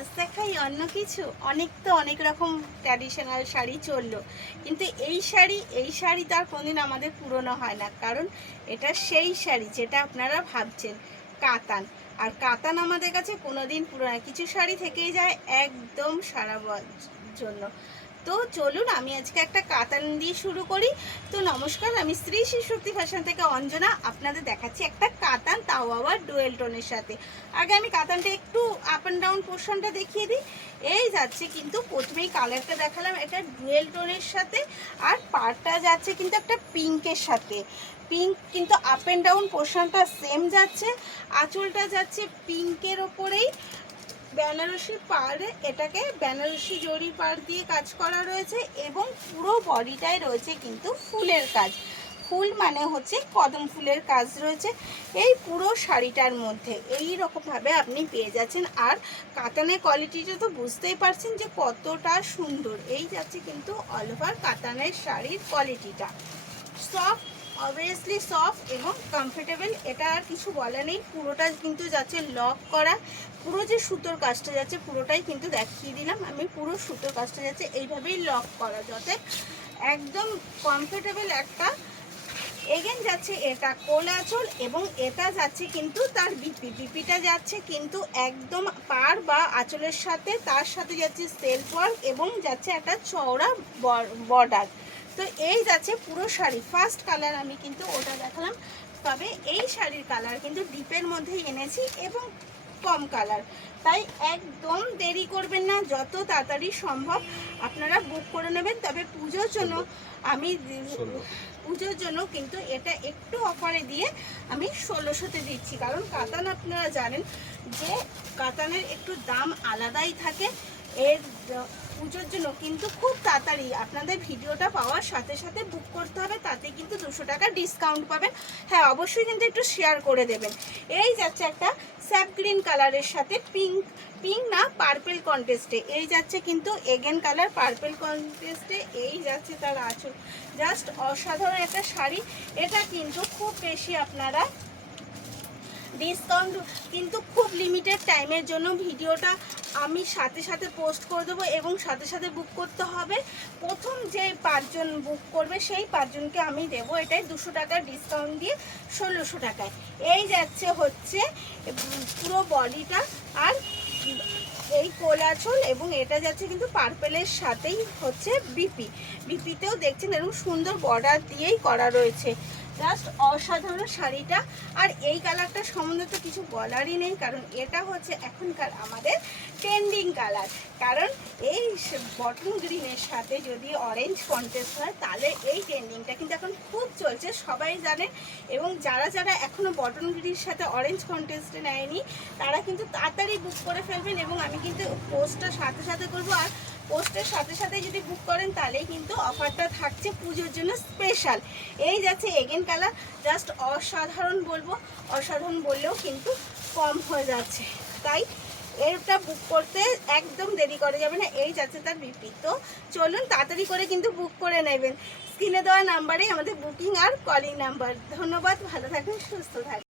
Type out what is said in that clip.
আজ দেখাই অন্য কিছু। অনেক রকম ট্র্যাডিশনাল শাড়ি চললো, কিন্তু এই শাড়ি তো আর কোনদিন আমাদের পুরনো হয় না, কারণ এটা সেই শাড়ি যেটা আপনারা ভাবছেন, কাতান। আর কাতান আমাদের কাছে কোনোদিন পুরনো হয়, কিছু শাড়ি থেকেই যায় একদম সারা জন্য। তো চলুন আমি আজকে একটা কাতান দিয়ে শুরু করি। তো নমস্কার, আমি শ্রী শিশুশক্তি ফ্যাশন থেকে অঞ্জনা আপনাদের দেখাচ্ছি একটা কাতান, তাও আবার ডুয়েল টোনের সাথে। আগে আমি কাতানটা একটু আপ অ্যান্ড ডাউন পোর্শনটা দেখিয়ে দিই। এই যাচ্ছে কিন্তু প্রথমেই কালারটা দেখালাম, এটা ডুয়েল টোনের সাথে, আর পাড়টা যাচ্ছে কিন্তু একটা পিঙ্কের সাথে। পিঙ্ক কিন্তু আপ অ্যান্ড ডাউন পোর্শনটা সেম যাচ্ছে, আঁচলটা যাচ্ছে পিঙ্কের ওপরেই বেনারসি পাড়ে, এটাকে বেনারসি জরি পাড় দিয়ে কাজ করা রয়েছে, এবং পুরো বডিটায় রয়েছে কিন্তু ফুলের কাজ। ফুল মানে হচ্ছে কদম ফুলের কাজ রয়েছে এই পুরো শাড়িটার মধ্যে। এই রকমভাবে আপনি পেয়ে যাচ্ছেন। আর কাতানের কোয়ালিটিটা তো বুঝতেই পারছেন যে কতটা সুন্দর। এই যাচ্ছে কিন্তু অল ওভার কাতানের শাড়ির কোয়ালিটিটা। সফট, অবভিয়াসলি সফট এবং কমফোর্টেবল, এটা আর কিছু বলা নেই। পুরোটা কিন্তু যাচ্ছে লক করা, পুরো যে সুতোর কাজটা যাচ্ছে পুরোটাই কিন্তু দেখিয়ে দিলাম আমি। পুরো সুতোর কাজটা যাচ্ছে এইভাবেই লক করা, যাতে একদম কমফোর্টেবল একটা। এগেন যাচ্ছে এটা কোল আঁচল, এবং এটা যাচ্ছে কিন্তু তার বিপিটা যাচ্ছে কিন্তু একদম পাড় বা আঁচলের সাথে, তার সাথে যাচ্ছে সেলফ ওয়ার্ক এবং যাচ্ছে একটা চওড়া বর্ডার। তো এই যাচ্ছে পুরো শাড়ি। ফার্স্ট কালার আমি কিন্তু ওটা দেখালাম, তবে এই শাড়ির কালার কিন্তু ডিপের মধ্যেই এনেছি এবং কম কালার, তাই একদম দেরি করবেন না, যত তাড়াতাড়ি সম্ভব আপনারা বুক করে নেবেন। তবে পুজোর জন্য আমি কিন্তু এটা একটু অফারে দিয়ে আমি 1600-তে দিচ্ছি, কারণ কাতান আপনারা জানেন যে কাতানের একটু দাম আলাদাই থাকে। এর পুজোর জন্য কিন্তু খুব তাড়াতাড়ি আপনাদের ভিডিওটা পাওয়ার সাথে সাথে বুক করতে হবে, তাতে কিন্তু 200 টাকা ডিসকাউন্ট পাবেন। হ্যাঁ, অবশ্যই কিন্তু একটু শেয়ার করে দেবেন। এই যাচ্ছে একটা স্যাপ গ্রিন কালারের সাথে পিঙ্ক না পার্পেল কন্টেস্টে, এই যাচ্ছে কিন্তু এগেন কালার পার্পেল কন্টেস্টে। এই যাচ্ছে তার আঁচল, জাস্ট অসাধারণ একটা শাড়ি। এটা কিন্তু খুব বেশি আপনারা ডিসকাউন্ট কিন্তু খুব লিমিটেড টাইমের জন্য ভিডিওটা আমি সাথে সাথে পোস্ট করে দেবো, এবং সাথে সাথে বুক করতে হবে। প্রথম যে 5 জন বুক করবে সেই 5 জনকে আমি দেবো এটাই 200 টাকা ডিসকাউন্ট দিয়ে 1600 টাকায়। এই যাচ্ছে হচ্ছে পুরো বডিটা, আর এই কোলাচল, এবং এটা যাচ্ছে কিন্তু পার্পেলের সাথেই হচ্ছে বিপিতেও দেখছেন এরকম সুন্দর বর্ডার দিয়েই করা রয়েছে। জাস্ট অসাধারণ শাড়িটা। আর এই কালারটা সম্বন্ধে তো কিছু বলারই নেই, কারণ এটা হচ্ছে এখনকার আমাদের ট্রেন্ডিং কালার। কারণ এই বটন গ্রিনের সাথে যদি অরেঞ্জ কন্ট্রাস্ট হয়, তাহলে এই ট্রেন্ডিংটা কিন্তু এখন খুব চলছে, সবাই জানে। এবং যারা এখনও বটন গ্রিনের সাথে অরেঞ্জ কন্ট্রাস্টে নেয়নি, তারা কিন্তু তাড়াতাড়ি বুক করে ফেলবেন, এবং আমি কিন্তু পোস্টটা সাথে সাথে করবো। আর পোস্টের সাথে সাথে যদি বুক করেন তাহলেই কিন্তু অফারটা থাকছে পুজোর জন্য স্পেশাল। এই যাচ্ছে এগেন কালার, জাস্ট অসাধারণ বলবো, অসাধারণ বললেও কিন্তু কম হয়ে যাচ্ছে, তাই এটা বুক করতে একদম দেরি করা যাবে না। এই যাচ্ছে তার বিপি। তো চলুন তাড়াতাড়ি করে কিন্তু বুক করে নেবেন। স্ক্রিনে দেওয়া নাম্বারে আমাদের বুকিং আর কলিং নাম্বার। ধন্যবাদ, ভালো থাকবেন, সুস্থ থাকবেন।